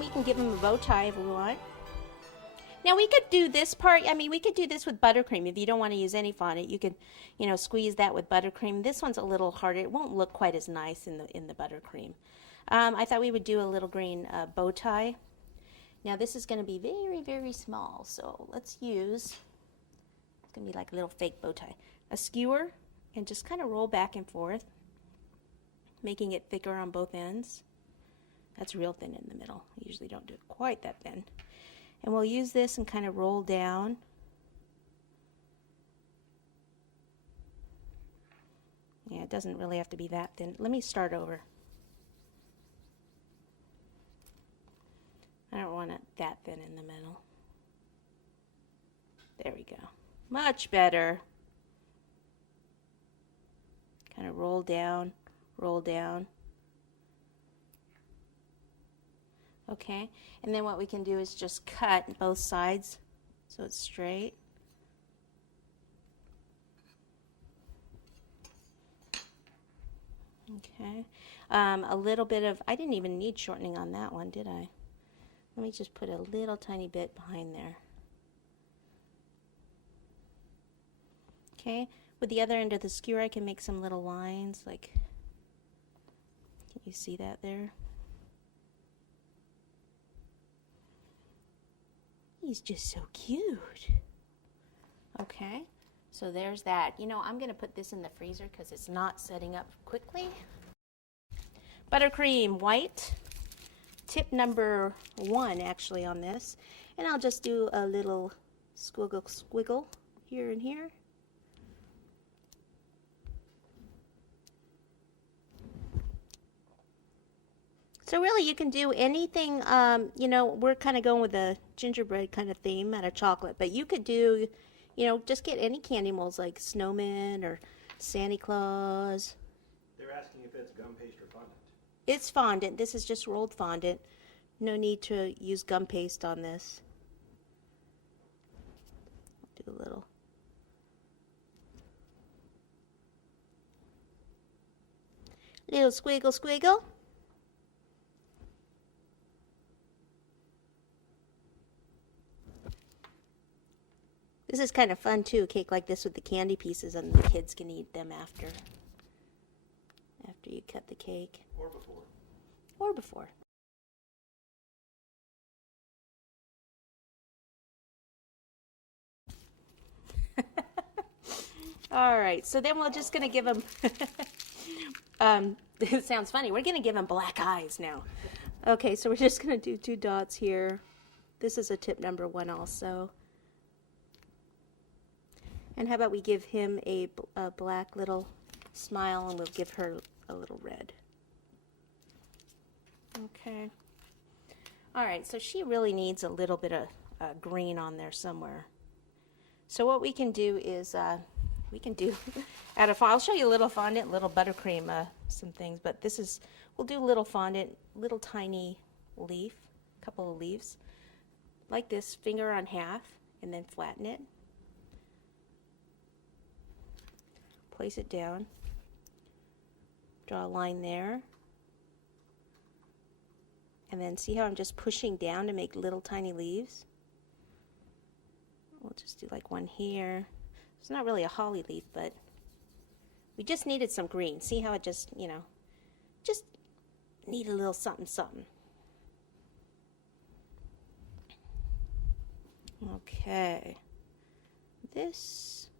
we can give him a bow tie if we want. Now we could do this part, I mean, we could do this with buttercream. If you don't want to use any fondant, you could, you know, squeeze that with buttercream. This one's a little harder. It won't look quite as nice in the buttercream. I thought we would do a little green bow tie. Now this is going to be very, very small, so let's use, it's going to be like a little fake bow tie, a skewer, and just kind of roll back and forth, making it thicker on both ends. That's real thin in the middle. I usually don't do it quite that thin. And we'll use this and kind of roll down. Yeah, it doesn't really have to be that thin. Let me start over. I don't want it that thin in the middle. There we go. Much better. Kind of roll down, roll down. Okay, and then what we can do is just cut both sides so it's straight. Okay, a little bit of, I didn't even need shortening on that one, did I? Let me just put a little tiny bit behind there. Okay, with the other end of the skewer I can make some little lines, like, can you see that there? He's just so cute. Okay, so there's that. You know, I'm going to put this in the freezer because it's not setting up quickly. Buttercream white. Tip number 1 actually on this. And I'll just do a little squiggle here and here. So really you can do anything, you know, we're kind of going with a gingerbread kind of theme out of chocolate, but you could do, you know, just get any candy molds like snowman or Santa Claus. They're asking if it's gum paste or fondant. It's fondant. This is just rolled fondant. No need to use gum paste on this. Do a little. Little squiggle squiggle. This is kind of fun too, a cake like this with the candy pieces, and the kids can eat them after you cut the cake. Or before. Or before. All right, so then we're just going to give them, it sounds funny, we're going to give them black eyes now. Okay, so we're just going to do 2 dots here. This is a tip number 1 also. And how about we give him a black little smile, and we'll give her a little red. Okay. All right, so she really needs a little bit of green on there somewhere. So what we can do is, we can do, I'll show you a little fondant, little buttercream, some things, but this is, we'll do little fondant, little tiny leaf, couple of leaves, like this, finger on half, and then flatten it. Place it down, draw a line there, and then see how I'm just pushing down to make little tiny leaves? We'll just do like one here. It's not really a holly leaf, but we just needed some green. See how it just, you know, just need a little something something. Okay, this,